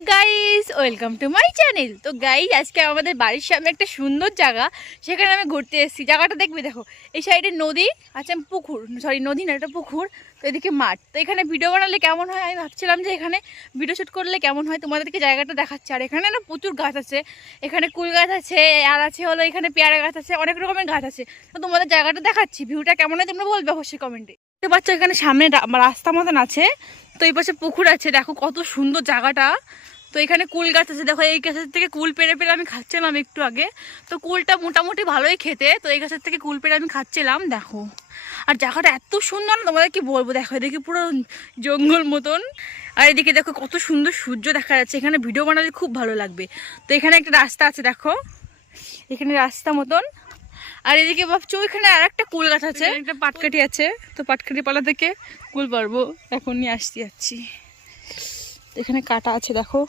Guys welcome to my channel. তো guys আজকে আমাদের বাড়ির সামনে একটা সুন্দর জায়গা, সেখানে আমি ঘুরতে এসেছি। জায়গাটা দেখবি, দেখো এই সাইডে নদী আছে, পুকুর, সরি নদী না, এটা পুকুর। তো এদিকে মাঠ। তো এখানে ভিডিও বানালে কেমন হয় আমি ভাবছিলাম যে এখানে ভিডিও শ্যুট করলে কেমন হয়, তোমাদেরকে জায়গাটা দেখাচ্ছে। আর এখানে না প্রচুর গাছ আছে, এখানে কুল গাছ আছে, আর আছে হলো এখানে পেয়ারা গাছ আছে, অনেক রকমের গাছ আছে। তো তোমাদের জায়গাটা দেখাচ্ছি, ভিউটা কেমন হয় তোমরা বলবে অবশ্যই কমেন্টে। দেখতে পাচ্ছ এখানে সামনে রাস্তা মতন আছে, তো এই পাশে পুকুর আছে, দেখো কত সুন্দর জায়গাটা। তো এখানে কুল গাছ আছে, দেখো এই গাছের থেকে কুল পেরে পেরে আমি খাচ্ছিলাম একটু আগে। তো কুলটা মোটামুটি ভালোই খেতে, তো এই গাছের থেকে কুল পেরে আমি খাচ্ছিলাম, দেখো। আর জায়গাটা এত সুন্দর না তোমাদের কি বলবো, দেখো এদিকে পুরো জঙ্গল মতন, আর এদিকে দেখো কত সুন্দর সূর্য দেখা যাচ্ছে। এখানে ভিডিও বানালে খুব ভালো লাগবে। তো এখানে একটা রাস্তা আছে, দেখো এখানে রাস্তা মতন। আর এদিকে ভাবছো ওইখানে আর একটা কুল গাছ আছে, একটা পাটকাঠি আছে। তো পাটকাঠি পালা থেকে কুল পারবো, এখন নিয়ে আসতে যাচ্ছি। এখানে কাটা আছে, দেখো।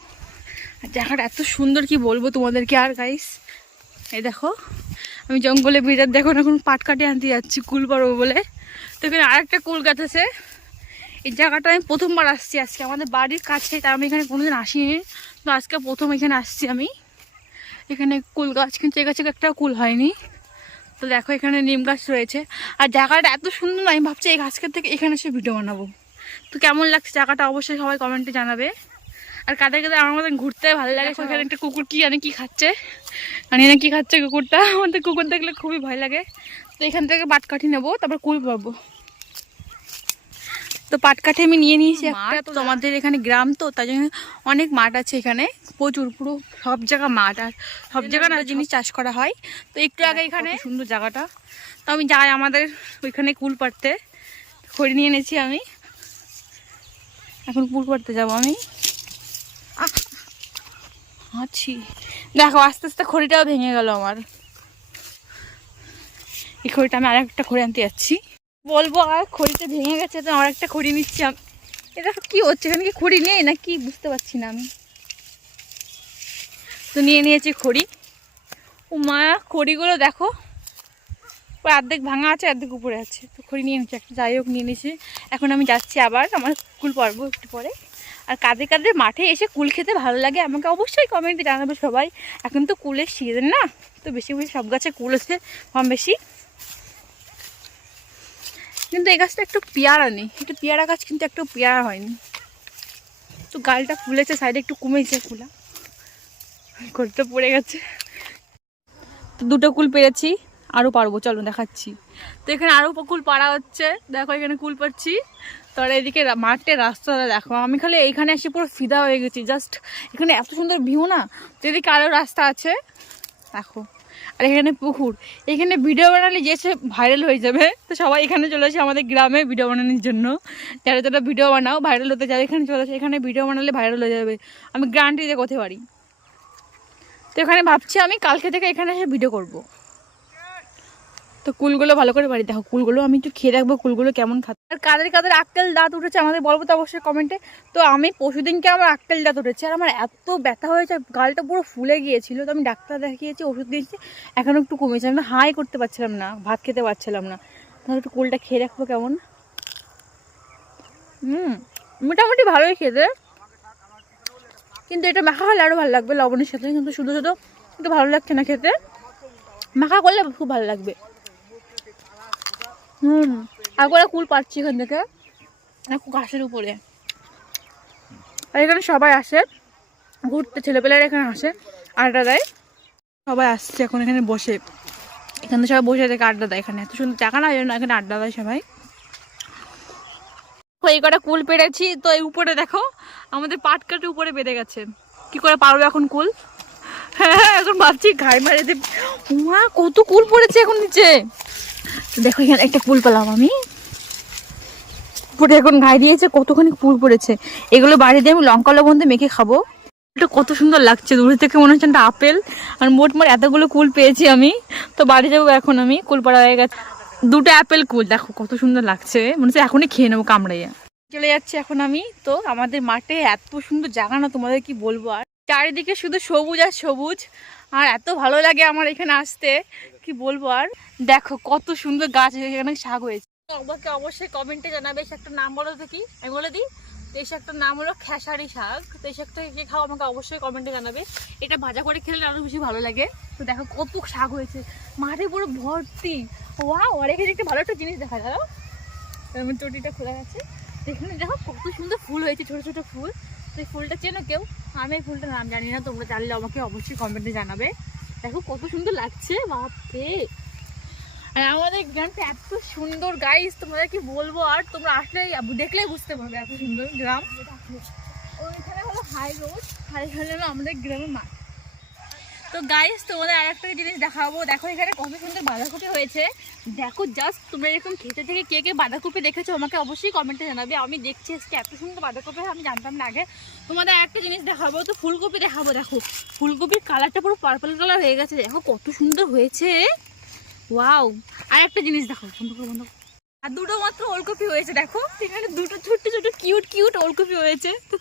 আর জায়গাটা এত সুন্দর কি বলবো তোমাদেরকে। আর গাইস এই দেখো আমি জঙ্গলে ভিতর, দেখো এখন পাট কাটে আনতে যাচ্ছি কুল পারবো বলে। তো এখানে আরেকটা কুল গাছ আছে। এই জায়গাটা আমি প্রথমবার আসছি আজকে, আমাদের বাড়ির কাছে, তার আমি এখানে কোনোদিন আসিনি। তো আজকে প্রথম এখানে আসছি আমি। এখানে কুল গাছ, কিন্তু এই গাছে একটা কুল হয়নি। তো দেখো এখানে নিম গাছ রয়েছে। আর জায়গাটা এত সুন্দর, আমি ভাবছি এই গাছটার থেকে এখানে এসে ভিডিও বানাবো। তো কেমন লাগছে জায়গাটা অবশ্যই সবাই কমেন্টে জানাবে। আর কাদের কাদের আমার মতন ঘুরতে ভালো লাগে। সেখানে একটা কুকুর কি জানি কি খাচ্ছে, জানি না কি খাচ্ছে কুকুরটা। আমাদের কুকুর দেখলে খুবই ভয় লাগে। তো এখান থেকে পাটকাঠি নেবো, তারপর কুল পাবো। তো পাটকাঠি আমি নিয়ে নিয়েছি একটা। তো আমাদের এখানে গ্রাম, তো তাই জন্য অনেক মাঠ আছে এখানে, প্রচুর, পুরো সব জায়গা মাঠ। আর সব জায়গা না জিনিস চাষ করা হয়। তো একটু আগে এখানে সুন্দর জায়গাটা, তো আমি যাই আমাদের ওইখানে কুল পাড়তে, খড়ি নিয়ে এনেছি আমি। এখন কুল পাড়তে যাবো আমি। আছি দেখো আস্তে আস্তে খড়িটাও ভেঙে গেল আমার। এই খড়িটা আমি আরেকটা খড়ি আনতে যাচ্ছি, বলবো। আর খড়িটা ভেঙে গেছে, তো আর একটা খড়ি নিচ্ছি আমি। এটা কি হচ্ছে, এখানে কি খড়ি নেই না কি বুঝতে পারছি না আমি। তো নিয়ে নিয়েছি খড়ি। ও মা, খড়িগুলো দেখো অর্ধেক ভাঙা আছে, অর্ধেক উপরে আছে। তো খড়ি নিয়ে নিচ্ছি একটা, যাই হোক নিয়ে নিয়েছি। এখন আমি যাচ্ছি আবার আমার কুল পারবো একটু পরে। আর কাদের কাদের মাঠে এসে কুল খেতে ভালো লাগে আমাকে অবশ্যই কমেন্টে জানাবে সবাই। এখন তো কুলের সিজন না, তো বেশি বেশি সব গাছে কুল আছে কম বেশি। কিন্তু এই গাছটা একটু পেয়ারা নেই, একটু পেয়ারা গাছ, কিন্তু একটু পেয়ারা হয়নি। তো গালটা ফুলেছে, সাইডে একটু কমেছে ফুলা, ঘরটা পড়ে গেছে। তো দুটো কুল পেরেছি, আরও পারবো, চলো দেখাচ্ছি। তো এখানে আরও কুল পাড়া হচ্ছে, দেখো এখানে কুল পাচ্ছি। তোর এদিকে মাঠে রাস্তাটা দেখো, আমি খালি এইখানে এসে পুরো ফিদা হয়ে গেছি। জাস্ট এখানে এত সুন্দর ভিউ না, তো এদিকে আরও রাস্তা আছে দেখো। আর এখানে পুকুর, এখানে ভিডিও বানালে যে সে ভাইরাল হয়ে যাবে। তো সবাই এখানে চলে আসে আমাদের গ্রামে ভিডিও বানানোর জন্য। যারা যারা ভিডিও বানাও ভাইরাল হতে যাবে এখানে চলে আসে, এখানে ভিডিও বানালে ভাইরাল হয়ে যাবে, আমি গ্যারান্টি দিয়ে করতে পারি। তো এখানে ভাবছি আমি কালকে থেকে এখানে এসে ভিডিও করব। তো কুলগুলো ভালো করে বাড়ি দেখো, কুলগুলো আমি একটু খেয়ে রাখবো কুলগুলো কেমন খাচ্ছে। আর কাদের কাদের আক্কেল দাঁত উঠেছে আমাদের বলবো তো অবশ্যই কমেন্টে। তো আমি পরশুদিনকে আমার আক্কেল দাঁত উঠেছে, আর আমার এত ব্যথা হয়েছে, গালটা পুরো ফুলে গিয়েছিল। তো আমি ডাক্তার দেখিয়েছি, ওষুধ দিয়েছি, এখন একটু কমেছে। আমি হাই করতে পারছিলাম না, ভাত খেতে পারছিলাম না। তাহলে একটু কুলটা খেয়ে রাখবো কেমন। মোটামুটি ভালোই খেতে, কিন্তু এটা মাখা হলে আরও ভালো লাগবে লবণের সাথে। কিন্তু শুধু শুধু একটু ভালো লাগছে না খেতে, মাখা করলে খুব ভালো লাগবে। আর করে কুল পাচ্ছি এখান থেকে ঘাসের উপরে। আর এখানে সবাই আসে ঘুরতে, ছেলেপেলেরা এখানে আসে, আড্ডা দেয়। সবাই আসছে এখন এখানে বসে, এখানে সবাই বসে থেকে আড্ডা দেয়। এখানে এত সুন্দর টাকা না, এখানে আড্ডা দেয় সবাই। এই কটা কুল পেরেছি, তো এই উপরে দেখো আমাদের পাট কাটে উপরে বেঁধে গেছে। কি করে পারবো এখন কুল? হ্যাঁ এখন ভাবছি ঘাই মারে দেব। মা কত কুল পড়েছে এখন নিচে, দেখো এখানে একটা কুল পেলাম আমি। পুরো এখন ঘাই দিয়েছে, কতখানি কুল পড়েছে। এগুলো বাড়ি দিয়ে আমি লঙ্কা লবণ দিয়ে মেখে খাবো। এটা কত সুন্দর লাগছে, দূরে থেকে মনে হচ্ছে একটা আপেল। আর মোট এতগুলো কুল পেয়েছি আমি। তো বাড়ি যাবো এখন আমি, কুল পাড়া হয়ে গেছে। দুটো অ্যাপেল কুল, দেখো কত সুন্দর লাগছে, মনে হচ্ছে এখনই খেয়ে নেবো কামড়াইয়া। চলে যাচ্ছি এখন আমি। তো আমাদের মাঠে এত সুন্দর জায়গা না তোমাদের কি বলবো। আর চারিদিকে শুধু সবুজ আর সবুজ, আর এত ভালো লাগে আমার এখানে আসতে কি বলবো। আর দেখো কত সুন্দর গাছ, এখানে শাক হয়েছে। আমাকে অবশ্যই কমেন্টে জানাবে, একটা নাম বলো তো কি, আমি বলে দিই। তো এই শাকটার নাম হলো খেসারি শাক। তো এই শাকটা কে খাও আমাকে অবশ্যই কমেন্টে জানাবে। এটা ভাজা করে খেলে আরও বেশি ভালো লাগে। তো দেখো কত শাক হয়েছে, মাঠে পুরো ভর্তি। ওয়াও, আর এখানে একটা ভালো একটা জিনিস দেখা যায়, আমার চটিটা খোলা গেছে। এখানে দেখো কত সুন্দর ফুল হয়েছে, ছোটো ছোটো ফুল। তো এই ফুলটা চেনো কেউ? আমি এই ফুলটার নাম জানি না, তোমরা জানলে আমাকে অবশ্যই কমেন্টে জানাবে। দেখো কত সুন্দর লাগছে, বাপরে। আর আমাদের গ্রামটা এত সুন্দর গাইস, তোমাদের কি বলবো, আর তোমরা আসলে দেখলেই বুঝতে পারবে এত সুন্দর গ্রাম। ওইখানে হলো হাই রোড, হাই হলো আমাদের গ্রামের মাঠ। তো গাইস তোমাদের আর একটা জিনিস দেখাবো, দেখো এখানে কত সুন্দর বাঁধাকপি হয়েছে। দেখো জাস্ট তোমরা এরকম খেতে থেকে কে কে বাঁধাকপি দেখেছো আমাকে অবশ্যই কমেন্টে জানাবে। আমি দেখছি আজকে এত সুন্দর বাঁধাকপি আমি জানতাম না আগে। তোমাদের আর একটা জিনিস দেখাবো, তো ফুলকপি দেখাবো। দেখো ফুলকপির কালারটা পুরো পার্পল কালার হয়ে গেছে, দেখো কত সুন্দর হয়েছে। ওয়াও, আর একটা জিনিস দেখো, বন্ধু আর দুটো মাত্র ওলকপি হয়েছে। দেখো এখানে দুটো ছোট্ট ছোট্ট কিউট কিউট ওলকপি হয়েছে। তো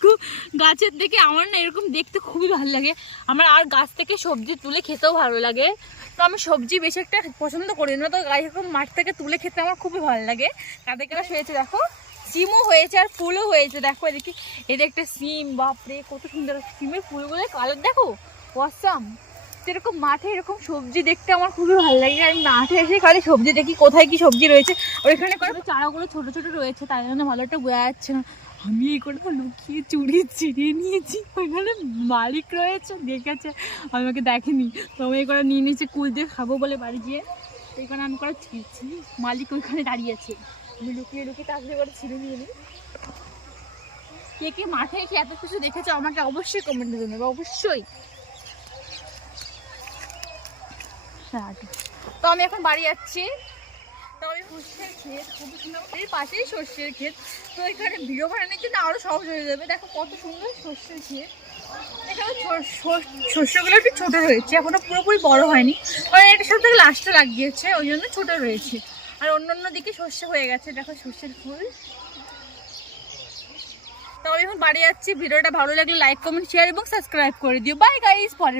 গাছের থেকে আমার না এরকম দেখতে খুবই ভালো লাগে। আমার আর গাছ থেকে সবজি তুলে খেতেও ভালো লাগে। তো আমি সবজি বেশি একটা পছন্দ করি না, তো এরকম মাঠ থেকে তুলে খেতে আমার খুবই ভালো লাগে। কাদের গাছ হয়েছে দেখো, সিমও হয়েছে আর ফুলও হয়েছে। দেখো এদিকে, এদের একটা সিম, বাপরে কত সুন্দর সিমের ফুলগুলো কালার দেখো, অসাম। এরকম মাঠে এরকম সবজি দেখতে আমার খুবই ভালো লাগে। আমি মাঠে এসে খালি সবজি দেখি, কোথায় কি সবজি রয়েছে। ওইখানে করে চারাগুলো ছোট ছোট রয়েছে, তাই জন্য ভালো একটা বোঝা যাচ্ছে না। আমি এই করে লুকিয়ে চিড়িয়ে নিয়েছি, ওইখানে মালিক রয়েছে দেখেছে, আমাকে দেখেনি। তো আমি এই করে নিয়ে নিয়েছি কুল দিয়ে খাবো বলে বাড়ি গিয়ে। ওইখানে আমি করে ছিঁড়ছি, মালিক ওইখানে দাঁড়িয়েছে, আমি লুকিয়ে লুকিয়ে তাড়াতাড়ি করে ছিঁড়ে নিয়ে নিই। কে কে মাঠে এসে এত কিছু দেখেছো আমাকে অবশ্যই কমেন্টে জানাবে, অবশ্যই। তো আমি এখন বাড়ি যাচ্ছি। তো আমি সর্ষের ক্ষেত, খুবই সুন্দর, এর পাশেই সর্ষের ক্ষেত। তো এখানে ভিডিও বানানোর জন্য আরও সহজ হয়ে যাবে। দেখো কত সুন্দর সর্ষের ক্ষেত। এখানে শস্যগুলো একটু ছোটো রয়েছে, এখনো পুরোপুরি বড় হয়নি, কারণ এটা সব থেকে লাস্টে লাগিয়েছে, ওই জন্য ছোটো রয়েছে। আর অন্য দিকে শস্য হয়ে গেছে, দেখো সর্ষের ফুল। তো আমি এখন বাড়ি যাচ্ছি। ভিডিওটা ভালো লাগলে লাইক কমেন্ট শেয়ার এবং সাবস্ক্রাইব করে দিও। বাই গাইস, পরের